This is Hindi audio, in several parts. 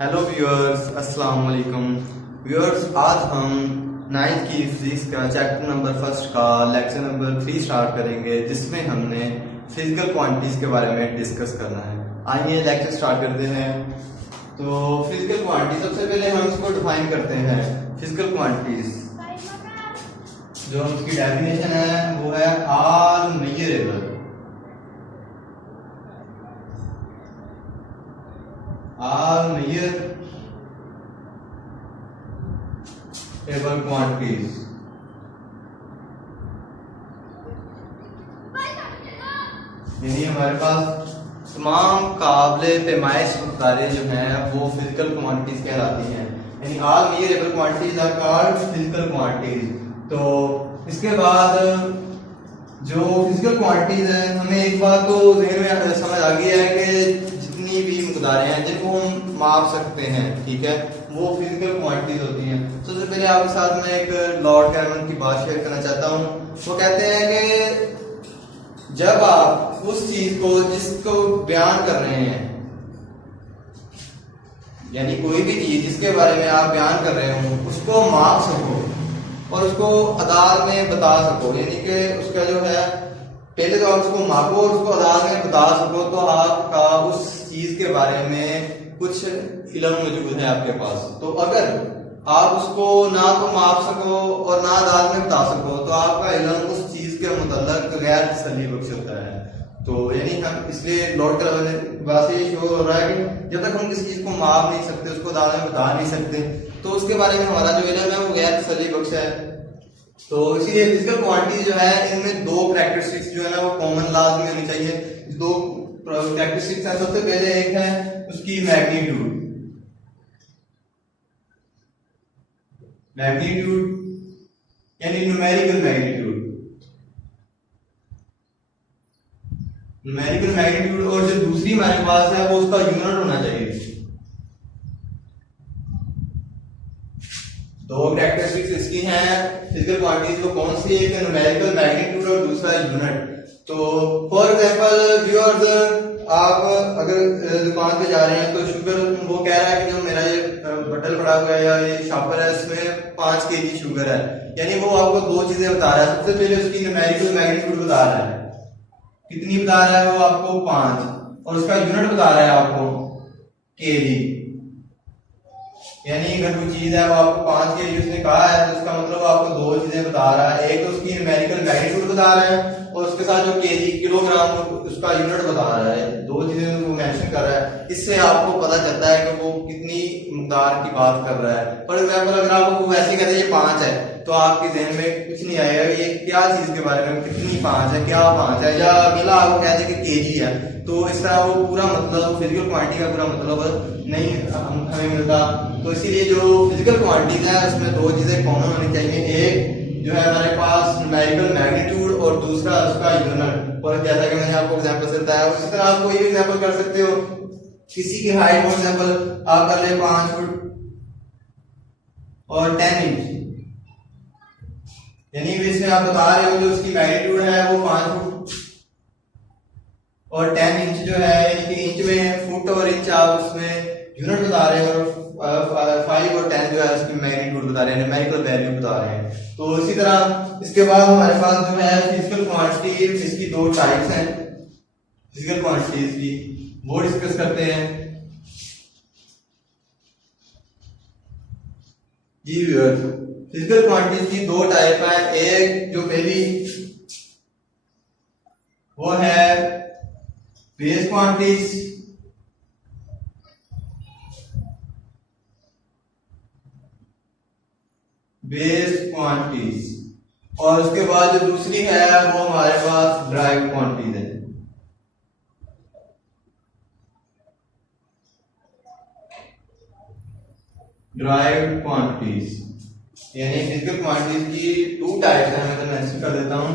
हेलो व्यूअर्स, अस्सलाम वालेकुम व्यूअर्स। आज हम 9th की फिजिक्स का चैप्टर नंबर फर्स्ट का लेक्चर नंबर 3 स्टार्ट करेंगे, जिसमें हमने फिजिकल क्वांटिटीज के बारे में डिस्कस करना है। आइए लेक्चर स्टार्ट करते हैं। तो फिजिकल क्वांटिटी, सबसे पहले हम इसको डिफाइन करते हैं। फिजिकल क्वांटिटीज जो उसकी डेफिनेशन है वो है ऑल मेजरेबल quantities। यानी हमारे पास तमाम काबिले पैमाइश मकदारें जो हैं वो फिजिकल क्वांटिटीज कहलाती हैं। यानी all measurable quantities are called physical quantities. तो इसके बाद जो फिजिकल क्वांटिटीज है, हमें एक बात तो ज़हन में समझ आ गई है कि जितनी भी मकदारें हैं जिनको हम माप सकते हैं, ठीक है, वो फिजिकल क्वांटिटीज होती हैं। सबसे पहले आपके साथ मैं एक लॉर्ड कैल्विन की बात शेयर करना चाहता हूँ। वो कहते हैं कि जब आप उस चीज को जिसको बयान कर रहे हैं, यानी कोई भी चीज जिसके बारे में आप बयान कर रहे हो, उसको माप सको और उसको आधार में बता सको, यानी कि उसका जो है पहले तो आप उसको मापो और उसको आधार में बता सको, तो आपका उस चीज के बारे में कुछ इल्म मौजूद है आपके पास। तो अगर आप उसको ना तो माप सको और ना आधार में बता सको, तो आपका इल्म उस चीज के मुतल्लिक गैर तसल्ली बख्श होता है। तो यानी हम इसलिए लॉर्ड कैल्विन की बात से ये शो हो रहा है कि जब तक हम किसी चीज को माप नहीं सकते, उसको आधार में बता नहीं सकते, तो उसके बारे में हमारा जो इल्म है वो गैर तसल्ली बख्श है। तो इसीलिए फिजिकल क्वांटिटी जो है, इनमें दो कैरेक्टरिस्टिक्स जो है ना वो कॉमन लाजमी होनी चाहिए। दो कैरेक्टरिस्टिक्स है। सबसे पहले एक है उसकी मैग्नीट्यूड यानी न्यूमेरिकल मैग्नीट्यूड, और जो दूसरी हमारे पास है वो उसका यूनिट होना चाहिए। दो कैरेक्टरिस्टिक्स इसकी हैं फिजिकल क्वांटिटीज, वो कौन सी, एक न्यूमेरिकल मैग्नीट्यूड और दूसरा यूनिट। तो फॉर एग्जांपल व्यूअर्स, आप अगर दुकान पे जा रहे हैं तो शुगर, वो कह रहा है कि जो मेरा ये बटल पड़ा हुआ है या ये शॉपर है, इसमें 5 kg शुगर है। यानी वो आपको दो चीजें बता रहा है। सबसे पहले उसकी न्यूमेरिकल मैग्नीट्यूड बता रहा है, कितनी बता रहा है वो आपको 5, और उसका यूनिट बता रहा है आपको kg। यानी अगर कोई चीज है वो आपको 5 kg उसने कहा है, तो उसका मतलब आपको दो चीजें बता रहा है। एक तो उसकी न्यूमेरिकल मैग्नीट्यूड बता रहा है और उसके साथ जो kg किलोग्राम उसका यूनिट बता रहा है। दो चीजें वो मेंशन कर रहा है। इससे आपको पता चलता है कि वो कितनी मकदार की बात कर रहा है। फॉर एग्जाम्पल, अगर आपको वैसे कहते हैं ये 5 है, तो आपके ज़हन में कुछ नहीं आएगा ये क्या चीज के बारे में, कितनी 5 है, क्या 5 है, या अगला आपको कहते हैं कि kg है। तो इस तरह वो पूरा मतलब फिजिकल क्वांटिटी का पूरा मतलब नहीं हमें मिलता। तो इसीलिए जो फिजिकल क्वांटिटीज है उसमें दो चीजें कॉमन होनी चाहिए। एक जो है हमारे पास न्यूमेरिकल मैग्नीट्यूड और दूसरा उसका यूनिट। और जैसा कि मैंने आपको एग्जांपल से बताया, उसी तरह आप कोई भी एग्जांपल कर सकते हो। किसी की हाइट फॉर एग्जांपल आप कर ले 5 फुट और 10 इंच, यानी इसमें आप बता रहे हो जो उसकी मैग्नीट्यूड है वो 5 फुट और 10 इंच जो है, यानी कि इंच में फुट और इंच आप उसमें यूनिट बता रहे हो, और 5 और 10 जो है उसकी मैग्नीट्यूड बता रहे हैं, न्यूमेरिकल वैल्यू बता रहे हैं। तो इसी तरह इसके बाद हमारे पास जो है फिजिकल क्वांटिटी, इसकी दो टाइप्स हैं फिजिकल क्वांटिटीज की, वो डिस्कस करते हैं। जी व्यूअर्स, फिजिकल क्वांटिटीज की दो टाइप है। एक जो पहली वो है बेस क्वांटिटीज, और उसके बाद जो दूसरी है वो हमारे पास ड्राइव क्वांटिटीज है। ड्राइव क्वांटिटीज यानी फिजिकल क्वांटिटीज की टू टाइप्स हैं। मैं तो मेंशन कर देता हूं।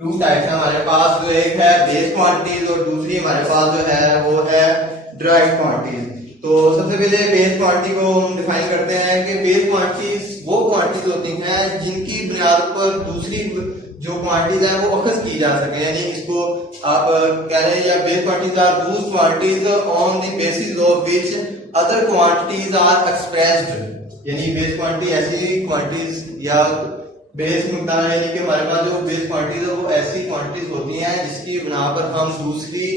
टू टाइप्स है हमारे पास, जो एक है बेस क्वांटिटीज और दूसरी हमारे पास जो है वो है ड्राइव क्वांटिटीज। तो सबसे पहले बेस क्वांटिटी को हम डिफाइन करते हैं कि बेस क्वांटिटीज वो क्वांटिटीज होती हैं जिनकी बुनियाद पर दूसरी जो क्वांटिटीज हैं वो अखज की जा सके, यानी इसको आप कह रहे हैं या base quantities are those quantities on the basis of which other quantities are expressed, यानी बेस क्वांटिटी ऐसी क्वांटिटीज या बेस मिकदार, यानी कि हमारे पास जो बेस क्वांटिटीज है वो ऐसी क्वांटिटीज होती हैं जिसकी बिना पर हम दूसरी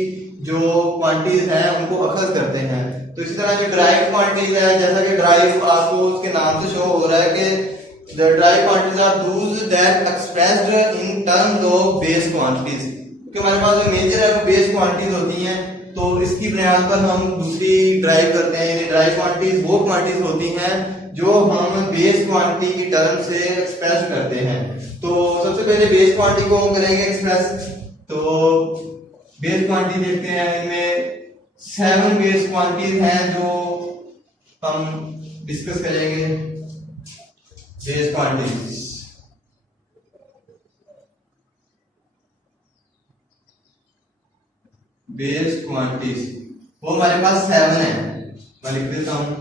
जो क्वांटिटीज हैं उनको अखज करते हैं। तो इसी तरह जो ड्राइव क्वांटिटीज है, जैसा कि ड्राइव आपको उसके नाम से शो हो रहा है कि the derived quantities are those that expressed in terms of base quantities, क्योंकि हमारे पास जो मेजर है वो बेस क्वांटिटीज होती हैं, तो इसकी बुनियाद पर हम दूसरी ड्राइव करते हैं। यानी ड्राइव क्वांटिटीज वो क्वांटिटीज होती हैं जो हम बेस क्वांटिटी की टर्म से एक्सप्रेस करते हैं। तो सबसे पहले बेस क्वांटिटी को हम करेंगे एक्सप्रेस। तो बेस क्वांटिटी देखते हैं, इनमें 7 बेस क्वांटिटीज हैं जो हम डिस्कस करेंगे। बेस क्वांटिटीज, बेस क्वांटिटीज वो हमारे पास 7 है, मैं लिख देता हूं।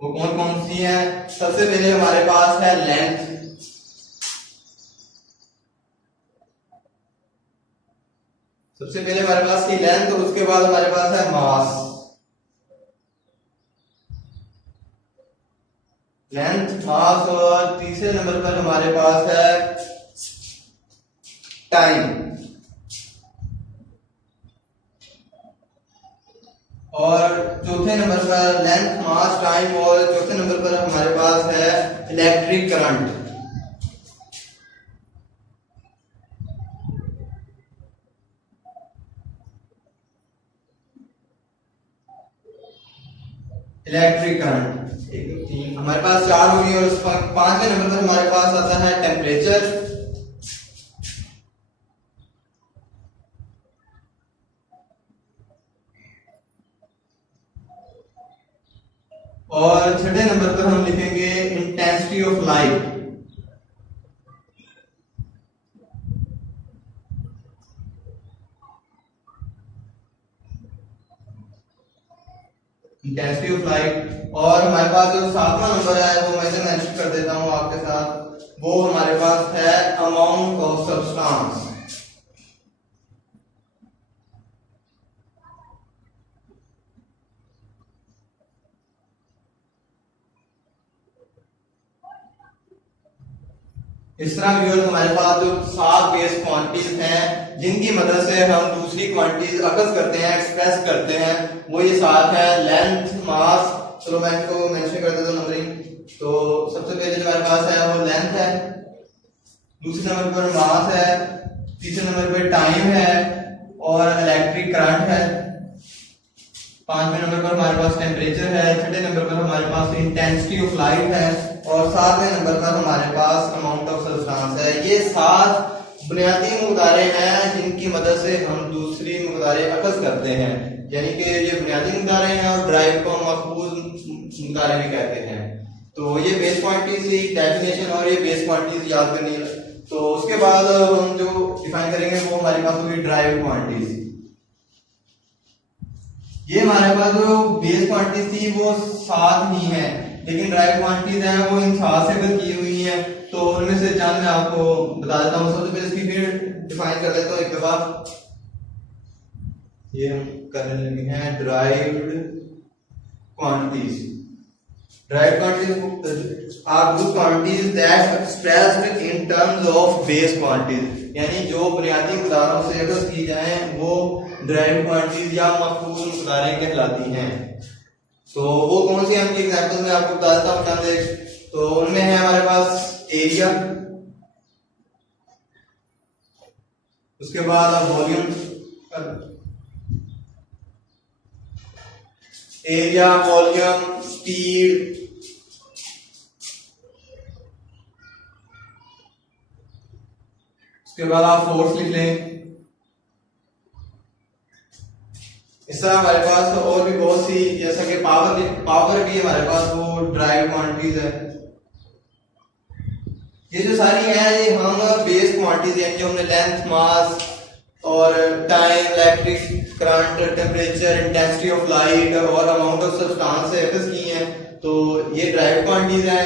वो कौन कौन सी है? सबसे पहले हमारे पास है लेंथ, सबसे पहले हमारे पास की लेंथ, और उसके बाद हमारे पास है मास, लेंथ, मास, और तीसरे नंबर पर हमारे पास है टाइम, और चौथे नंबर पर लेंथ, मास, टाइम, और चौथे नंबर पर हमारे पास है इलेक्ट्रिक करंट। इलेक्ट्रिक करंट हमारे पास 4 होगी, और 5वें नंबर पर हमारे पास आता है टेम्परेचर, और 6ठे नंबर पर हम लिखेंगे intensity of light. Intensity of light, और हमारे पास जो 7वां नंबर है वो मैं मेंशन कर देता हूं आपके साथ, वो हमारे पास है अमाउंट ऑफ सब्सटेंस। इस तरह व्यूअर्स हमारे पास जो 7 बेस क्वांटिटीज हैं जिनकी मदद से हम दूसरी क्वांटिटीज अखज करते हैं, एक्सप्रेस करते हैं, वो ये 7 है। लेंथ, मास, चलो मैं इनको मेंशन कर देता हूं नंबरिंग। तो सबसे पहले जो हमारे पास है वो लेंथ है, दूसरे नंबर पर मास है, तीसरे नंबर पर टाइम है और इलेक्ट्रिक करंट है, 5वें नंबर पर हमारे पास टेम्परेचर है, 6ठे नंबर पर हमारे पास इंटेंसिटी ऑफ लाइट है, और 7वें नंबर पर हमारे पास अमाउंट ऑफ सब्सटेंस है। ये 7 बुनियादी मकदारे हैं जिनकी मदद से हम दूसरी मकदारे अखज करते हैं, यानी कि ये बुनियादी मकदारे हैं, और ड्राइव को हम महफूज मकदारे भी कहते हैं। तो ये बेस क्वांटिटीज की डेफिनेशन, और ये बेस क्वांटिटीज याद करनी है। तो उसके बाद हम जो डिफाइन करेंगे वो हमारे पास होगी ड्राइव क्वांटिटीज। ये हमारे पास जो बेस क्वांटिटीज थी वो 7 ही है, लेकिन ड्राइव क्वांटिटीज हैं वो इन 7 से अगर की हुई है, तो उनमें से चंद मैं आपको बता देता हूँ। सबसे पहले इसकी फिर डिफाइन कर लेता हूँ एक दफा। ये हम करने लगे हैं derived quantities. Derived quantities are those quantities that expressed in terms of base quantities, यानी जो बुनियादी मकदारों से अखज की जाए वो ड्राइव्ड क्वांटिटीज या महफूज मकदारें कहलाती हैं। तो वो कौन सी हम एग्जांपल में आपको बता देता हूं चंद एक। तो उनमें है हमारे पास एरिया, उसके बाद वॉल्यूम, एरिया, वॉल्यूम, स्पीड, उसके बाद आप फोर्स लिख लें। इस तरह हमारे पास और भी बहुत सी, जैसा कि पावर भी हमारे पास वो ड्राइव क्वांटिटीज है। ये जो सारी हैं ये हम बेस क्वांटिटीज हैं, जो हमने लेंथ, मास और time, electric current, temperature, intensity of light और अमाउंट ऑफ सब्सटेंस से अखज की हैं। तो ये ड्राइव क्वांटिटीज हैं,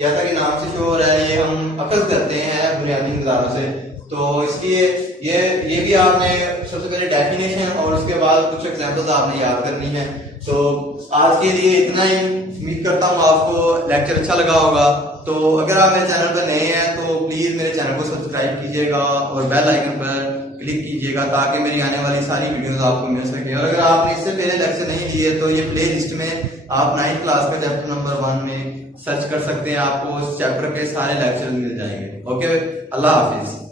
जैसा कि नाम से शो हो रहा है, ये हम अखज़ करते हैं बुनियादी नज़ारों से। तो इसलिए ये भी आपने सबसे पहले डेफिनेशन और उसके बाद कुछ एग्जांपल्स आपने याद करनी है। तो आज के लिए इतना ही, उम्मीद करता हूँ आपको लेक्चर अच्छा लगा होगा। तो अगर आप मेरे चैनल पर नए हैं तो प्लीज मेरे चैनल को सब्सक्राइब कीजिएगा और बेल आइकन पर क्लिक कीजिएगा ताकि मेरी आने वाली सारी वीडियोस आपको मिल सके। और अगर आपने इससे पहले लेक्चर नहीं लिए तो ये प्ले लिस्ट में आप 9th क्लास का चैप्टर नंबर 1 में सर्च कर सकते हैं, आपको उस चैप्टर के सारे लेक्चर मिल जाएंगे। ओके, अल्लाह हाफिज।